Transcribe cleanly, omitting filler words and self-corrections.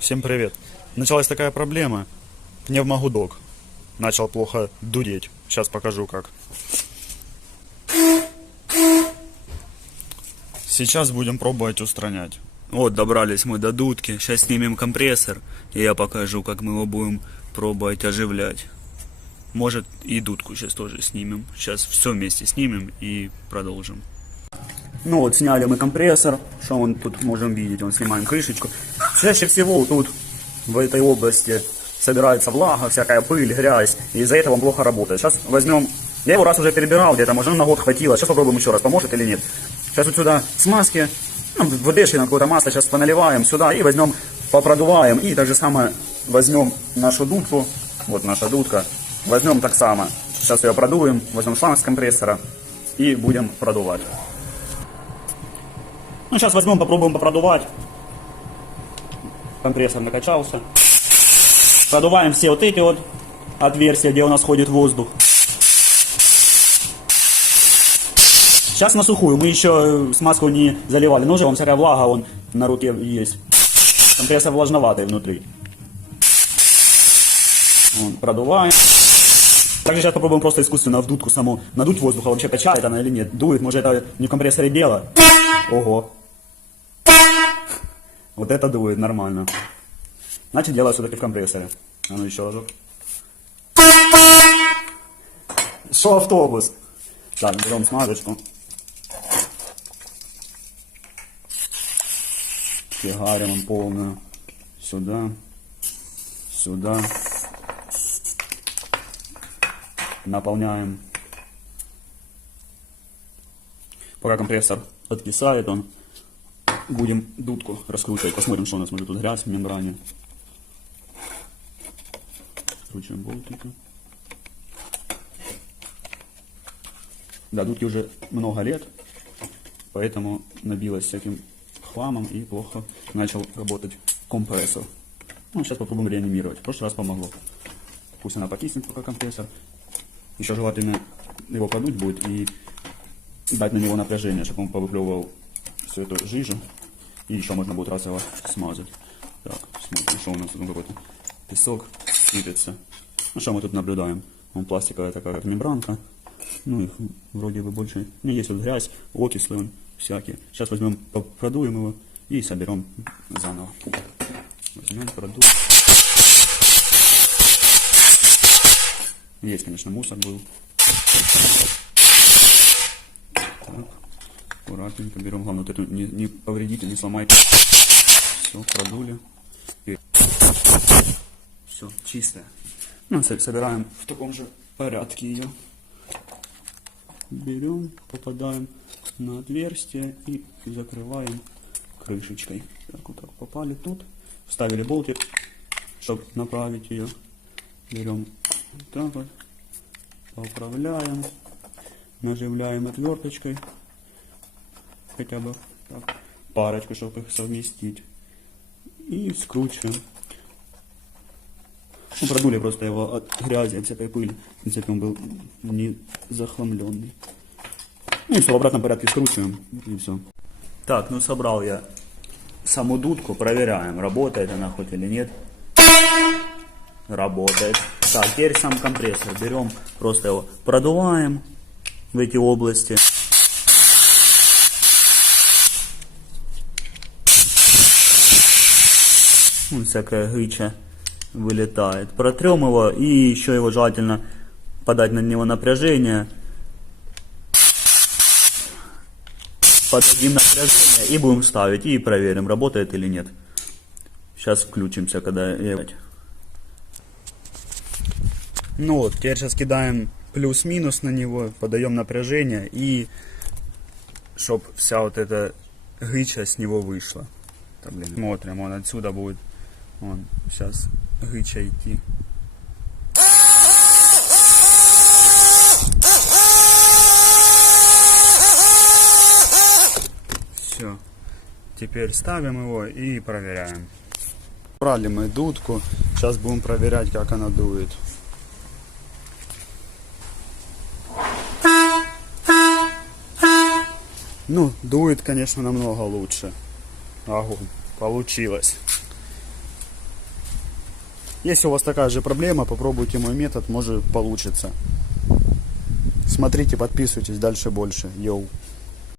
Всем привет. Началась такая проблема. Пневмогудок. Начал плохо дудеть. Сейчас покажу как. Сейчас будем пробовать устранять. Вот, добрались мы до дудки. Сейчас снимем компрессор, и я покажу, как мы его будем пробовать оживлять. Может, и дудку сейчас тоже снимем. Сейчас все вместе снимем и продолжим. Ну вот, сняли мы компрессор. Что мы тут можем видеть? Вон, снимаем крышечку. Чаще всего тут, в этой области, собирается влага, всякая пыль, грязь. И из-за этого он плохо работает. Сейчас возьмем... Я его раз уже перебирал где-то, может, на год хватило. Сейчас попробуем еще раз, поможет или нет. Сейчас вот сюда смазки, ВДшки на какое-то масло сейчас поналиваем сюда и возьмем, попродуваем. И так же самое возьмем нашу дудку. Вот наша дудка. Возьмем так само. Сейчас ее продуем, возьмем шланг с компрессора и будем продувать. Ну, сейчас возьмем, попробуем попродувать. Компрессор накачался. Продуваем все вот эти вот отверстия, где у нас ходит воздух. Сейчас на сухую, мы еще смазку не заливали. Но уже вон всякая влага вон на руке есть. Компрессор влажноватый внутри. Вон, продуваем. Также сейчас попробуем просто искусственно в дудку саму надуть воздуха, вообще качает она или нет. Дует, может это не в компрессоре дело. Ого. Вот это дует нормально. Значит, дело все-таки в компрессоре. А ну еще разок. Шо автобус? Так, берем смазочку. Фигарим он полную. Сюда. Сюда. Наполняем. Пока компрессор откисает, он будем дудку раскручивать. Посмотрим, что у нас, может, тут грязь в мембране. Откручиваем болтики. Да, дудке уже много лет, поэтому набилась всяким хламом и плохо начал работать компрессор. Ну, сейчас попробуем реанимировать. В прошлый раз помогло. Пусть она покиснет пока компрессор. Еще желательно его подуть будет и дать на него напряжение, чтобы он повыплевывал всю эту жижу. И еще можно будет раз его смазать. Так, смотрим, что у нас тут какой-то песок сыпется. Ну, что мы тут наблюдаем? Вон пластиковая такая мембранка. Ну, их вроде бы больше. Не, есть вот грязь, окислы вон всякие. Сейчас возьмем, продуем его и соберем заново. Возьмем, продуем. Есть, конечно, мусор был. Так, аккуратненько берем. Главное, вот эту не повредите, не сломайте. Все, продули. Все, чистое. Ну, собираем в таком же порядке ее. Берем, попадаем на отверстие и закрываем крышечкой. Так, вот так попали тут. Вставили болтик, чтобы направить ее. Берем вот так вот, поправляем, наживляем отверточкой, хотя бы так, парочку, чтобы их совместить, и скручиваем. Ну, продули просто его от грязи, от всякой пыли, в принципе он был не захламленный. Ну и все, в обратном порядке скручиваем, и все. Так, ну собрал я саму дудку, проверяем, работает она хоть или нет. Работает. Так, теперь сам компрессор. Берем, просто его продуваем в эти области. Вон всякая гыча вылетает. Протрем его и еще его желательно подать на него напряжение. Подадим напряжение и будем ставить. И проверим, работает или нет. Сейчас включимся, когда я... Ну вот, теперь сейчас кидаем плюс-минус на него, подаем напряжение и чтоб вся вот эта гыча с него вышла. Да, блин. Смотрим, он отсюда будет, вон, сейчас гыча идти. Все, теперь ставим его и проверяем. Брали мы дудку, сейчас будем проверять, как она дует. Ну, дует, конечно, намного лучше. Огонь. Получилось. Если у вас такая же проблема, попробуйте мой метод, может получится. Смотрите, подписывайтесь, дальше больше. Йоу.